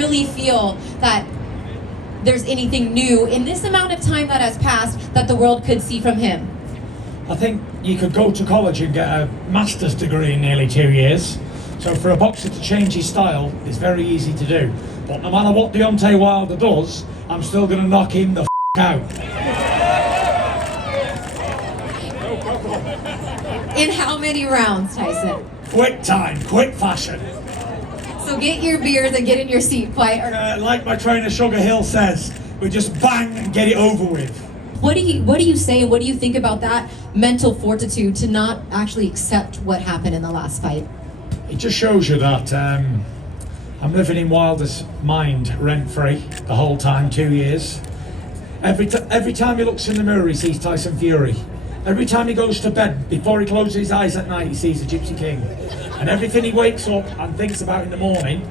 really feel that there's anything new in this amount of time that has passed that the world could see from him? I think you could go to college and get a master's degree in nearly 2 years. So for a boxer to change his style, it's very easy to do. But no matter what Deontay Wilder does, I'm still going to knock him the out. In how many rounds, Tyson? Quick time, quick fashion. So get your beers and get in your seat quiet. Like my trainer Sugar Hill says, we just bang and get it over with. What do you say and what do you think about that mental fortitude to not actually accept what happened in the last fight? It just shows you that I'm living in Wilder's mind rent-free the whole time, 2 years. Every time he looks in the mirror, he sees Tyson Fury. Every time he goes to bed, before he closes his eyes at night, he sees the Gypsy King. And everything he wakes up and thinks about in the morning,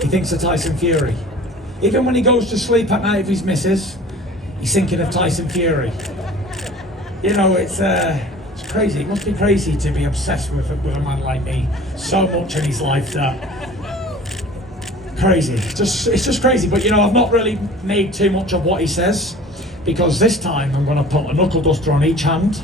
he thinks of Tyson Fury. Even when he goes to sleep at night with his missus, he's thinking of Tyson Fury. You know, it's crazy. It must be crazy to be obsessed with a man like me so much in his life that crazy. It's just crazy. But you know, I've not really made too much of what he says, because this time I'm going to put a knuckle duster on each hand,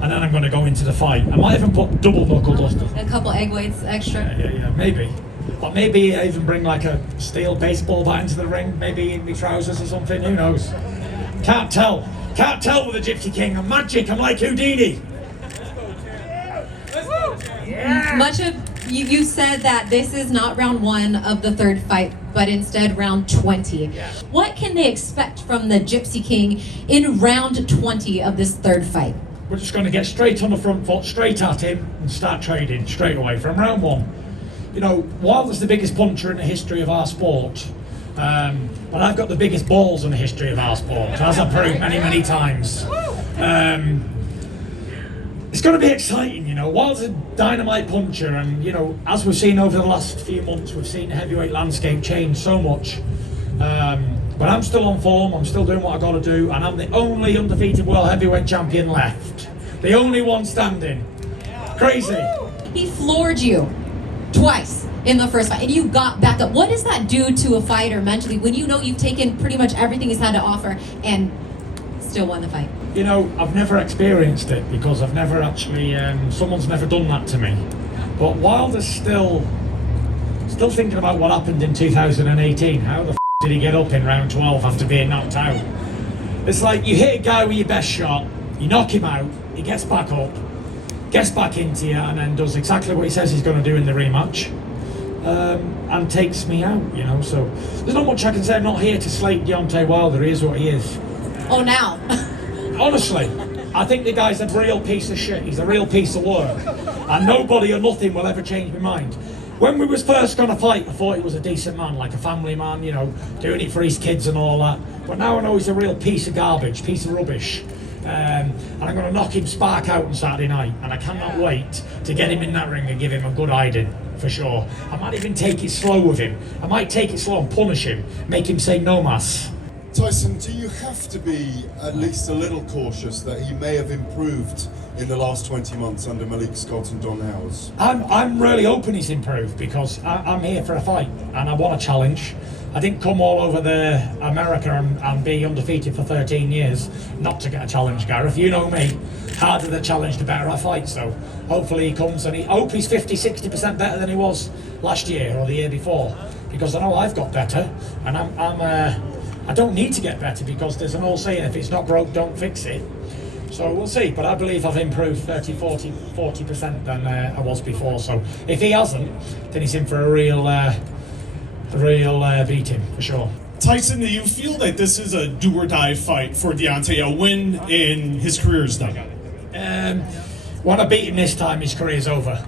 and then I'm going to go into the fight. I might even put double knuckle dusters. A couple egg weights extra. Yeah, maybe. But maybe I even bring like a steel baseball bat into the ring, maybe in my trousers or something. Who knows? Can't tell with the Gypsy King. I'm magic. I'm like Houdini. Yeah. Much of you said that this is not round 1 of the 3rd fight, but instead round 20. Yeah. What can they expect from the Gypsy King in round 20 of this 3rd fight? We're just going to get straight on the front foot, straight at him, and start trading straight away from round 1. You know, Wilder's the biggest puncher in the history of our sport. But I've got the biggest balls in the history of our sport, as I've proved many times. It's going to be exciting, you know. Wilder's a dynamite puncher, and you know, as we've seen over the last few months, we've seen the heavyweight landscape change so much. But I'm still on form. I'm still doing what I got to do, and I'm the only undefeated world heavyweight champion left. The only one standing. Crazy. He floored you twice in the first fight, and you got back up. What does that do to a fighter mentally when you know you've taken pretty much everything he's had to offer and still won the fight? You know, I've never experienced it because I've never actually, someone's never done that to me. But Wilder's still thinking about what happened in 2018. How the did he get up in round 12 after being knocked out? It's like you hit a guy with your best shot, you knock him out, he gets back up, gets back into you, and then does exactly what he says he's going to do in the rematch, and takes me out, you know. So there's not much I can say. I'm not here to slate Deontay Wilder. He is what he is. Oh, now. Honestly, I think the guy's a real piece of shit. He's a real piece of work, and nobody or nothing will ever change my mind. When we was first going to fight, I thought he was a decent man, like a family man, you know, doing it for his kids and all that. But now I know he's a real piece of garbage, piece of rubbish. And I'm going to knock him spark out on Saturday night, and I cannot wait to get him in that ring and give him a good hiding, for sure. I might even take it slow with him. I might take it slow and punish him, make him say no mas. Tyson, do you have to be at least a little cautious that he may have improved in the last 20 months under Malik Scott and Don Howes? I'm really hoping he's improved, because I'm here for a fight and I want a challenge. I didn't come all over America and be undefeated for 13 years not to get a challenge, Gareth. You know me. Harder the challenge, the better I fight. So hopefully he comes, and I hope he's 50-60% better than he was last year or the year before, because I know I've got better, and I don't need to get better, because there's an old saying, if it's not broke, don't fix it. So we'll see, but I believe I've improved 40% than I was before. So if he hasn't, then he's in for a real beating, for sure. Tyson, do you feel that this is a do or die fight for Deontay? A win in his career is done? When I beat him this time, his career's over.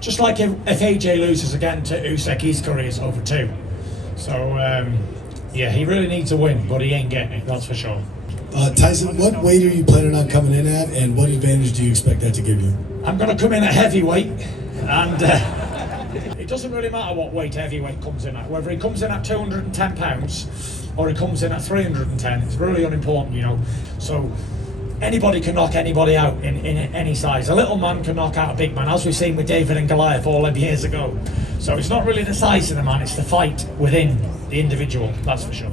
Just like if AJ loses again to Usyk, his career's over too. So yeah, he really needs a win, but he ain't getting it, that's for sure. Tyson, what weight are you planning on coming in at, and what advantage do you expect that to give you? I'm going to come in at heavyweight, and it doesn't really matter what weight heavyweight comes in at. Whether he comes in at 210 pounds or he comes in at 310, it's really unimportant, you know. So anybody can knock anybody out in any size. A little man can knock out a big man, as we've seen with David and Goliath all them years ago. So it's not really the size of the man, it's the fight within the individual, that's for sure.